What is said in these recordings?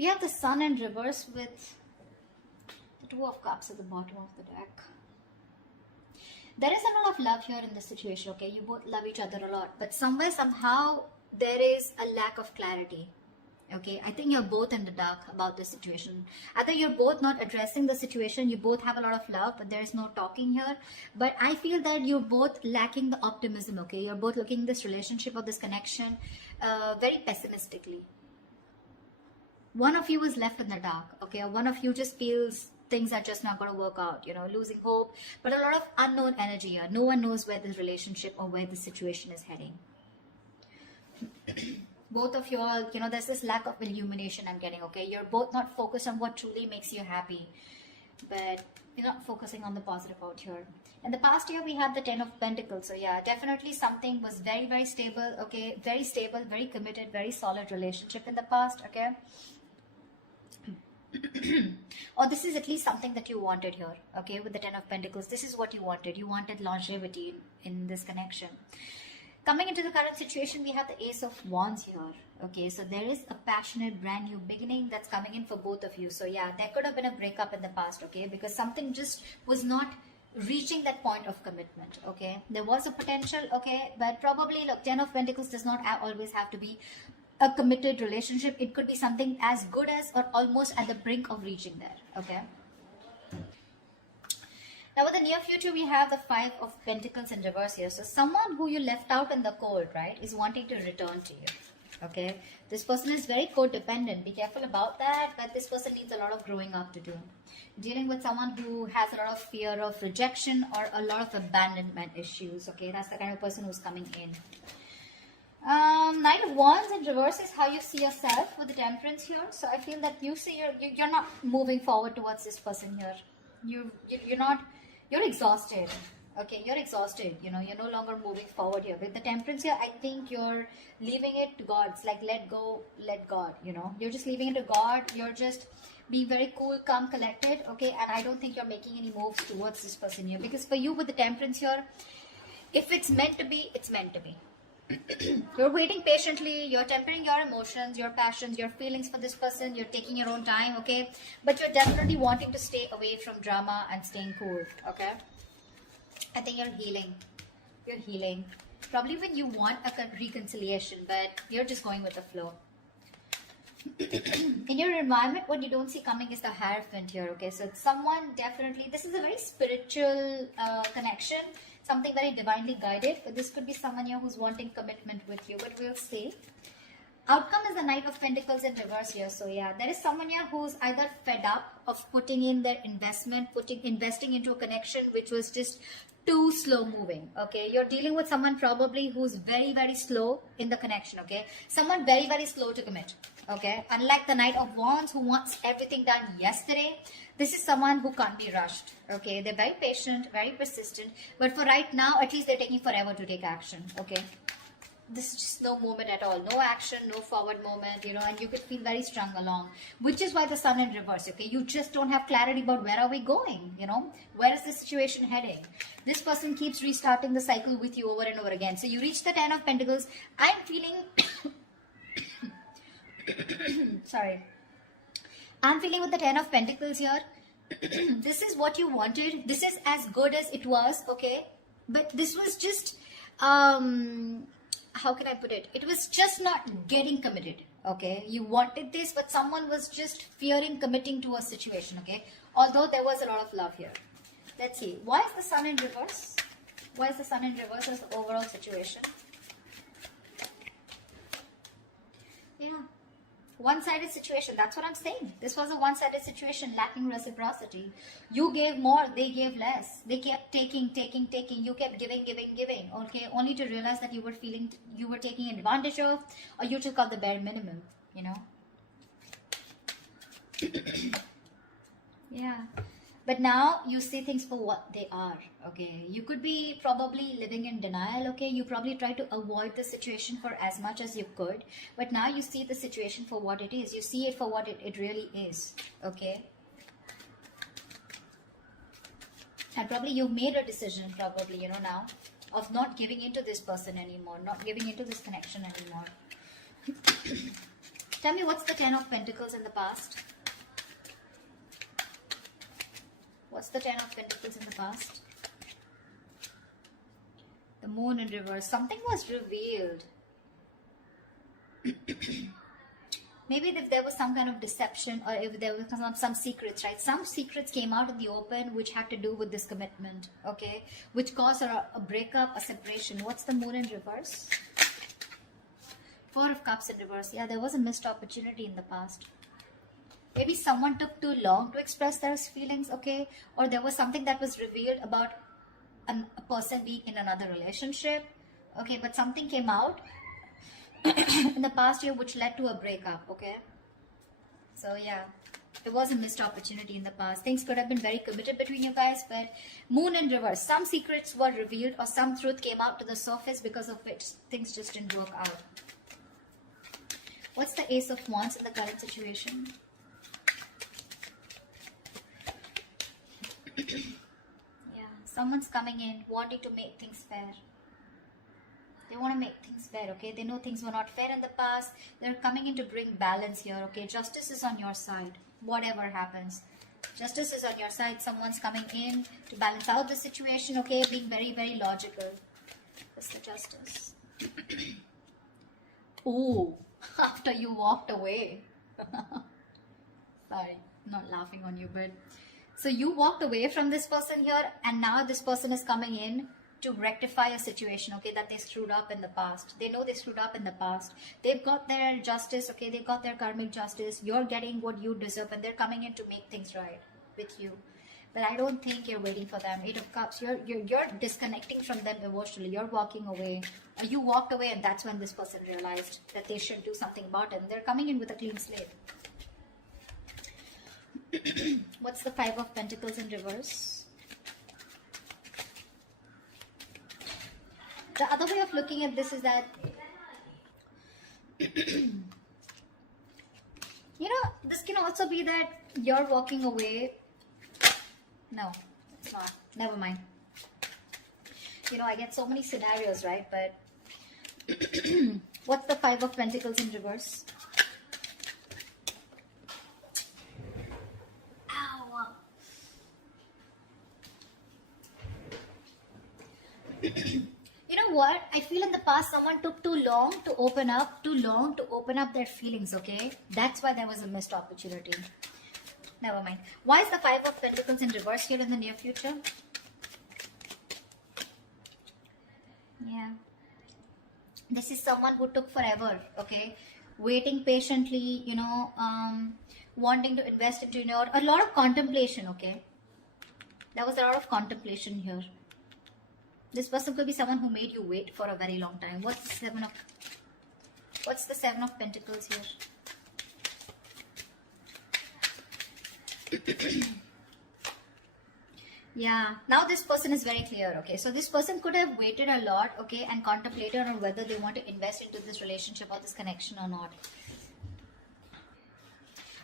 We have the Sun in reverse with the Two of Cups at the bottom of the deck. There is a lot of love here in this situation, okay? You both love each other a lot, but somewhere, somehow, there is a lack of clarity, okay? I think you're both in the dark about this situation. Either you're both not addressing the situation, you both have a lot of love, but there is no talking here. But I feel that you're both lacking the optimism, okay? You're both looking at this relationship or this connection very pessimistically. One of you is left in the dark, okay? One of you just feels things are just not going to work out, you know, losing hope, but a lot of unknown energy here. No one knows where this relationship or where the situation is heading. Both of you all, you know, there's this lack of illumination I'm getting, okay? You're both not focused on what truly makes you happy, but you're not focusing on the positive out here. In the past year, we had the 10 of Pentacles. So yeah, definitely something was very, very stable, okay? Very stable, very committed, very solid relationship in the past, okay? Or this is at least something that you wanted here, okay? With the 10 of Pentacles, this is what you wanted. You wanted longevity in this connection. Coming into the current situation, we have the Ace of Wands here, okay? So there is a passionate brand new beginning that's coming in for both of you. So yeah, there could have been a breakup in the past, okay? Because something just was not reaching that point of commitment, okay? There was a potential, okay? But probably, look, 10 of Pentacles does not always have to be a committed relationship. It could be something as good as or almost at the brink of reaching there, okay? Now, in the near future, we have the 5 of Pentacles in reverse here. So someone who you left out in the cold, right, is wanting to return to you, okay? This person is very codependent. Be careful about that, but this person needs a lot of growing up to do. Dealing with someone who has a lot of fear of rejection or a lot of abandonment issues, okay? That's the kind of person who's coming in. Knight of Wands in reverse is how you see yourself with the Temperance here. So I feel that you see you're not moving forward towards this person here. You're exhausted, okay? You're exhausted, you know, you're no longer moving forward here. With the Temperance here, I think you're leaving it to God. It's like let go, let God, you know. You're just leaving it to God. You're just being very cool, calm, collected, okay? And I don't think you're making any moves towards this person here. Because for you with the Temperance here, if it's meant to be, it's meant to be. You're waiting patiently, you're tempering your emotions, your passions, your feelings for this person, you're taking your own time, okay? But you're definitely wanting to stay away from drama and staying cool, okay? I think you're healing. You're healing. Probably when you want a reconciliation, but you're just going with the flow. In your environment, what you don't see coming is the Hierophant here, okay? So it's someone definitely, this is a very spiritual connection, something very divinely guided, but this could be someone here who's wanting commitment with you, but we'll see. Outcome is the Knight of Pentacles in reverse here. So yeah, there is someone here who's either fed up of putting in their investment, investing into a connection which was just too slow moving, okay? You're dealing with someone probably who's very, very slow in the connection, okay? Someone very, very slow to commit, okay? Unlike the Knight of Wands who wants everything done yesterday, this is someone who can't be rushed, okay? They're very patient, very persistent, but for right now, at least they're taking forever to take action, okay? This is just no movement at all, no action, no forward movement, you know, and you could feel very strung along, which is why the Sun in reverse, okay? You just don't have clarity about where are we going, you know? Where is the situation heading? This person keeps restarting the cycle with you over and over again. So you reach the 10 of Pentacles. I'm feeling, sorry. I'm feeling with the 10 of Pentacles here. This is what you wanted. This is as good as it was, okay? But this was just, how can I put it? It was just not getting committed, okay? You wanted this, but someone was just fearing committing to a situation, okay? Although there was a lot of love here. Let's see. Why is the Sun in reverse? Why is the Sun in reverse as the overall situation? Yeah. One-sided situation. That's what I'm saying. This was a one-sided situation, lacking reciprocity. You gave more, they gave less. They kept taking. You kept giving. Okay, only to realize that you were taking advantage of, or you took out the bare minimum, you know. Yeah. But now you see things for what they are, okay? You could be probably living in denial, okay? You probably try to avoid the situation for as much as you could. But now you see the situation for what it is. You see it for what it really is, okay? And probably you've made a decision, probably, you know, now, of not giving into this person anymore, not giving into this connection anymore. Tell me, what's the Ten of Pentacles in the past? What's the Ten of Pentacles in the past? The Moon in reverse. Something was revealed. Maybe if there was some kind of deception, or if there was some secrets, right? Some secrets came out in the open which had to do with this commitment, okay? Which caused a breakup, a separation. What's the Moon in reverse? Four of Cups in reverse. Yeah, there was a missed opportunity in the past. Maybe someone took too long to express their feelings, okay? Or there was something that was revealed about a person being in another relationship, okay? But something came out in the past year which led to a breakup, okay? So yeah, there was a missed opportunity in the past. Things could have been very committed between you guys, but Moon in reverse. Some secrets were revealed or some truth came out to the surface because of which things just didn't work out. What's the Ace of Wands in the current situation? Yeah, someone's coming in wanting to make things fair. They want to make things fair, okay? They know things were not fair in the past. They're coming in to bring balance here, okay? Justice is on your side, whatever happens. Justice is on your side. Someone's coming in to balance out the situation, okay? Being very, very logical. What's the Justice? Oh, after you walked away. Sorry, not laughing on you, but... So you walked away from this person here, and now this person is coming in to rectify a situation, okay, that they screwed up in the past. They know they screwed up in the past. They've got their justice, okay, they've got their karmic justice. You're getting what you deserve, and they're coming in to make things right with you. But I don't think you're waiting for them. Eight of Cups, you're disconnecting from them emotionally. You're walking away. Or you walked away, and that's when this person realized that they should do something about it. And they're coming in with a clean slate. What's the Five of Pentacles in reverse? The other way of looking at this is that, you know, this can also be that you're walking away. No, it's not. Never mind. You know, I get so many scenarios, right? But what's the Five of Pentacles in reverse? Ow. You know what? I feel in the past someone took too long to open up their feelings, okay? That's why there was a missed opportunity. Never mind. Why is the Five of Pentacles in reverse here in the near future? Yeah. This is someone who took forever, okay? Waiting patiently, you know, wanting to invest into, you know, a lot of contemplation, okay? There was a lot of contemplation here. This person could be someone who made you wait for a very long time. What's the Seven of Pentacles here? Yeah, now this person is very clear, okay? So this person could have waited a lot, okay, and contemplated on whether they want to invest into this relationship or this connection or not.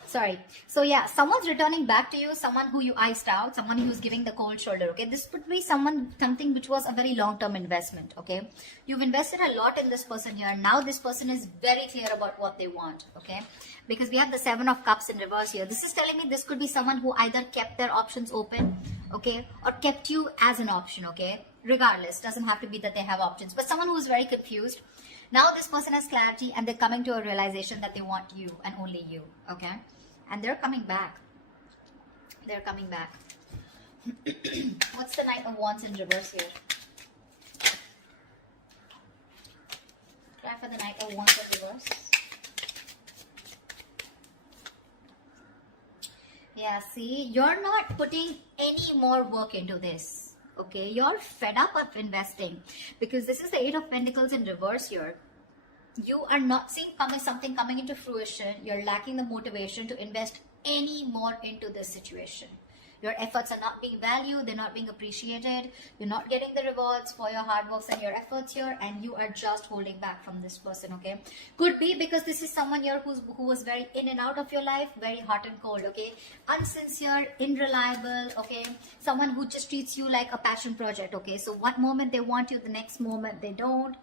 Sorry. So yeah, someone's returning back to you, someone who you iced out, someone who's giving the cold shoulder, okay? This could be something which was a very long-term investment, okay? You've invested a lot in this person here. Now this person is very clear about what they want, okay? Because we have the Seven of Cups in reverse here. This is telling me this could be someone who either kept their options open, okay? Or kept you as an option, okay? Regardless, doesn't have to be that they have options. But someone who's very confused. Now this person has clarity and they're coming to a realization that they want you and only you, okay? And they're coming back. They're coming back. What's the Knight of Wands in reverse here? Try for the Knight of Wands in reverse. Yeah, see, you're not putting any more work into this. Okay, you're fed up of investing because this is the Eight of Pentacles in reverse here. You are not seeing something coming into fruition. You're lacking the motivation to invest any more into this situation. Your efforts are not being valued. They're not being appreciated. You're not getting the rewards for your hard works and your efforts here, and you are just holding back from this person, okay? Could be because this is someone here who was very in and out of your life, very hot and cold, okay? Unsincere, unreliable, okay? Someone who just treats you like a passion project, okay? So one moment they want you, the next moment they don't.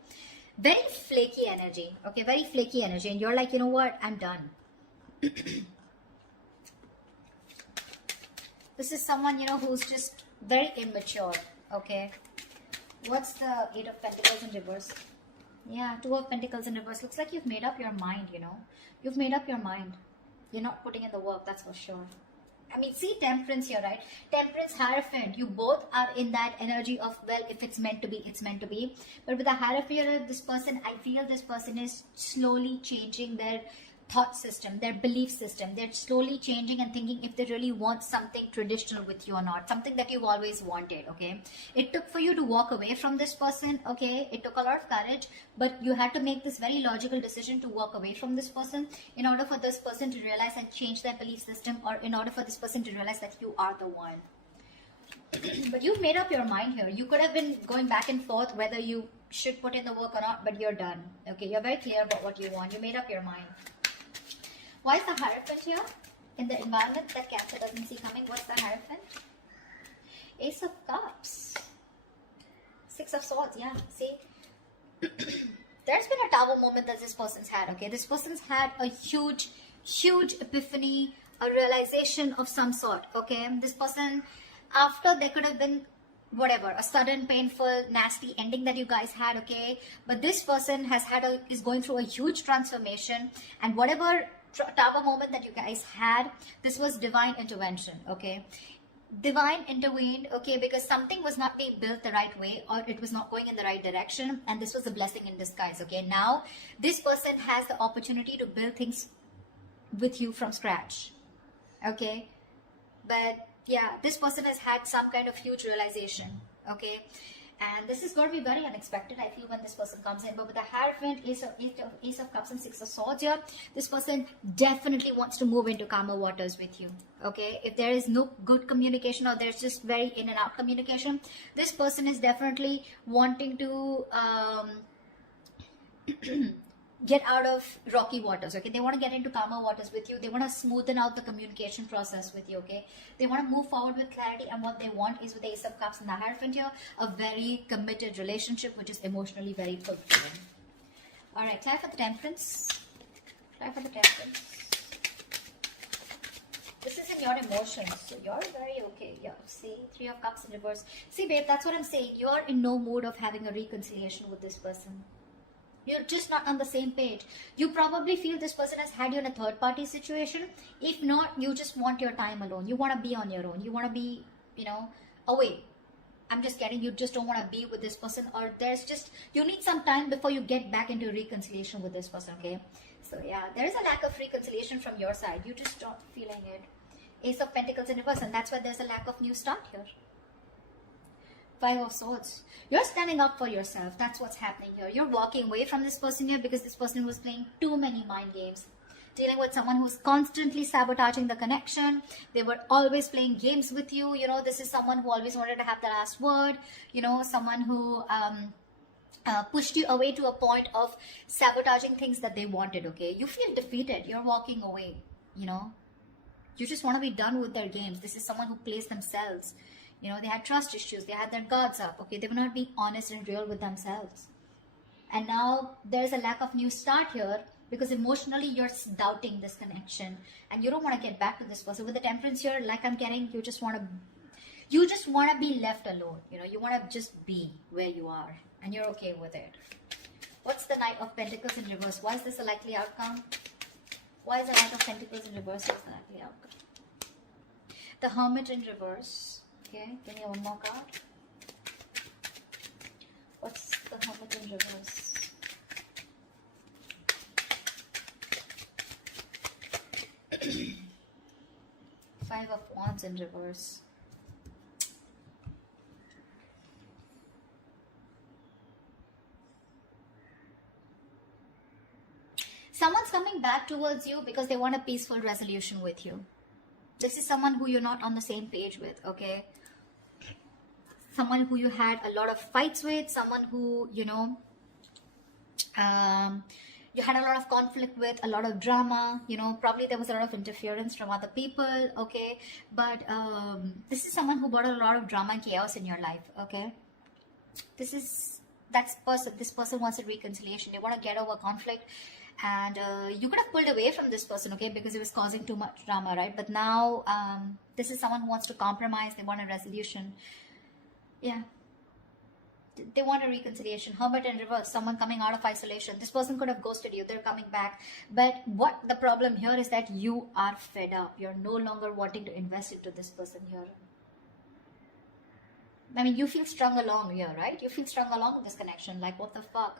Very flaky energy, okay, very flaky energy, and you're like, you know what, I'm done. This is someone, you know, who's just very immature, okay. What's the Eight of Pentacles in reverse? Yeah, Two of Pentacles in reverse. Looks like you've made up your mind, you know. You've made up your mind. You're not putting in the work, that's for sure. I mean, see Temperance here, right? Temperance, Hierophant. You both are in that energy of, well, if it's meant to be, it's meant to be. But with the Hierophant, this person, I feel this person is slowly changing their thought system, their belief system. They're slowly changing and thinking if they really want something traditional with you or not, something that you've always wanted, okay. It took for you to walk away from this person, okay. It took a lot of courage, but you had to make this very logical decision to walk away from this person in order for this person to realize and change their belief system, or in order for this person to realize that you are the one. But you've made up your mind here. You could have been going back and forth whether you should put in the work or not, but you're done, okay. You're very clear about what you want. You made up your mind. Why is the Hierophant here? In the environment that Cancer doesn't see coming, what's the Hierophant? Ace of Cups. Six of Swords, yeah, see? There's been a Tower moment that this person's had, okay? This person's had a huge epiphany, a realization of some sort, okay? This person, after there could have been whatever, a sudden, painful, nasty ending that you guys had, okay? But this person is going through a huge transformation, and whatever Tower moment that you guys had, this was divine intervention, okay. Divine intervened, okay, because something was not being built the right way, or it was not going in the right direction, and this was a blessing in disguise, okay. Now this person has the opportunity to build things with you from scratch, okay. But yeah, this person has had some kind of huge realization, okay. And this is going to be very unexpected, I feel, when this person comes in. But with the Hierophant, Ace of Cups and Six of Swords here, this person definitely wants to move into calmer waters with you, okay? If there is no good communication, or there's just very in and out communication, this person is definitely wanting to get out of rocky waters, okay. They want to get into calmer waters with you. They want to smoothen out the communication process with you, okay. They want to move forward with clarity, and what they want is, with the Ace of Cups and the Hierophant here, a very committed relationship which is emotionally very fulfilling. All right, try for the Temperance. Try for the Temperance. This is in your emotions, so you're very okay. Yeah, see, Three of Cups in reverse. See, babe, that's what I'm saying. You're in no mood of having a reconciliation with this person. You're just not on the same page. You probably feel this person has had you in a third party situation. If not, you just want your time alone. You want to be on your own. You want to be, you know, away. I'm just getting, you just don't want to be with this person, or there's just, you need some time before you get back into reconciliation with this person, okay? So yeah, there is a lack of reconciliation from your side. You just not feeling it. Ace of Pentacles in reverse, and that's why there's a lack of new start here. Five of Swords. You're standing up for yourself. That's what's happening here. You're walking away from this person here because this person was playing too many mind games. Dealing with someone who's constantly sabotaging the connection. They were always playing games with you. You know, this is someone who always wanted to have the last word. You know, someone who pushed you away to a point of sabotaging things that they wanted, okay? You feel defeated. You're walking away, you know. You just want to be done with their games. This is someone who plays themselves. You know, they had trust issues. They had their guards up. Okay, they were not being honest and real with themselves. And now there's a lack of new start here because emotionally you're doubting this connection and you don't want to get back to this person. With the Temperance here, like I'm getting, you just want to be left alone. You know, you want to just be where you are and you're okay with it. What's the Knight of Pentacles in reverse? Why is this a likely outcome? Why is the Knight of Pentacles in reverse a likely outcome? The Hermit in reverse. Okay, give me one more card. What's the Hermit in reverse? Five of Wands in reverse. Someone's coming back towards you because they want a peaceful resolution with you. This is someone who you're not on the same page with, okay? Someone who you had a lot of fights with, someone who, you know, you had a lot of conflict with, a lot of drama, you know, probably there was a lot of interference from other people, okay? But this is someone who brought a lot of drama and chaos in your life, okay? This this person wants a reconciliation. They want to get over conflict, and you could have pulled away from this person, okay, because it was causing too much drama, right? But now this is someone who wants to compromise. They want a resolution. Yeah, they want a reconciliation. Hermit in reverse, someone coming out of isolation. This person could have ghosted you. They're coming back. But what the problem here is that you are fed up. You're no longer wanting to invest into this person here. I mean, you feel strung along here, right? You feel strung along with this connection. Like, what the fuck?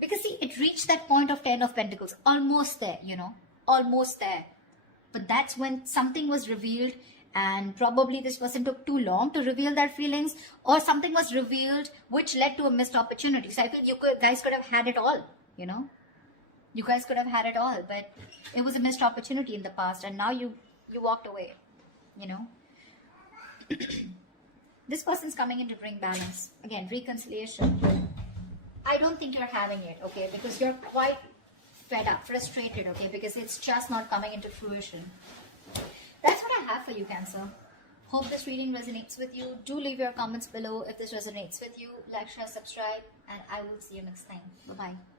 Because see, it reached that point of 10 of Pentacles. Almost there, you know. Almost there. But that's when something was revealed, and probably this person took too long to reveal their feelings, or something was revealed which led to a missed opportunity. So I feel you guys could have had it all, you know. You guys could have had it all, but it was a missed opportunity in the past, and now you walked away, you know. This person's coming in to bring balance. Again, reconciliation. I don't think you're having it, okay, because you're quite fed up, frustrated, okay, because it's just not coming into fruition. That's what I have for you, Cancer. Hope this reading resonates with you. Do leave your comments below if this resonates with you. Like, share, subscribe, and I will see you next time. Bye-bye.